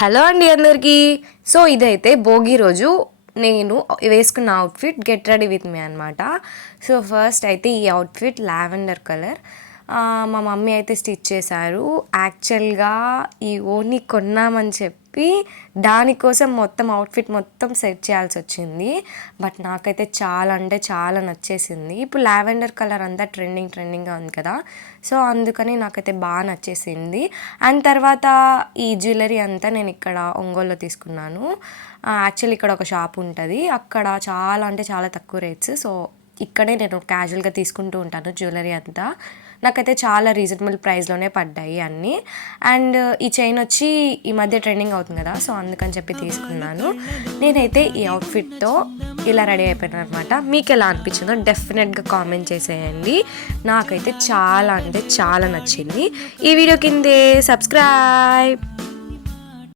Hello అండి అందరికీ. So ఇదైతే భోగి రోజు నేను వేసుకున్న outfit get ready with me అనమాట. సో ఫస్ట్ అయితే ఈ అవుట్ఫిట్ లావెండర్ కలర్ మా మమ్మీ అయితే స్టిచ్ చేశారు. యాక్చువల్గా ఈ ఓని కొన్నామని చెప్పి దానికోసం మొత్తం అవుట్ఫిట్ మొత్తం సెట్ చేయాల్సి వచ్చింది. బట్ నాకైతే చాలా అంటే చాలా నచ్చేసింది. ఇప్పుడు లావెండర్ కలర్ అంతా ట్రెండింగ్గా ఉంది కదా, సో అందుకని నాకైతే బాగా నచ్చేసింది. అండ్ తర్వాత ఈ జ్యువెలరీ అంతా నేను ఇక్కడ ఒంగోలులో తీసుకున్నాను. యాక్చువల్లీ ఇక్కడ ఒక షాప్ ఉంటుంది, అక్కడ చాలా అంటే చాలా తక్కువ రేట్స్. సో ఇక్కడే నేను క్యాజువల్గా తీసుకుంటూ ఉంటాను జ్యువెలరీ అంతా. నాకైతే చాలా రీజనబుల్ ప్రైస్లోనే పడ్డాయి అన్నీ. అండ్ ఈ చైన్ వచ్చి ఈ మధ్య ట్రెండింగ్ అవుతుంది కదా, సో అందుకని చెప్పి తీసుకున్నాను. నేనైతే ఈ అవుట్ఫిట్తో ఇలా రెడీ అయిపోయాను అనమాట. మీకు ఎలా అనిపించిందో డెఫినెట్గా కామెంట్ చేసేయండి. నాకైతే చాలా అంటే చాలా నచ్చింది. ఈ వీడియో కిందే సబ్స్క్రైబ్.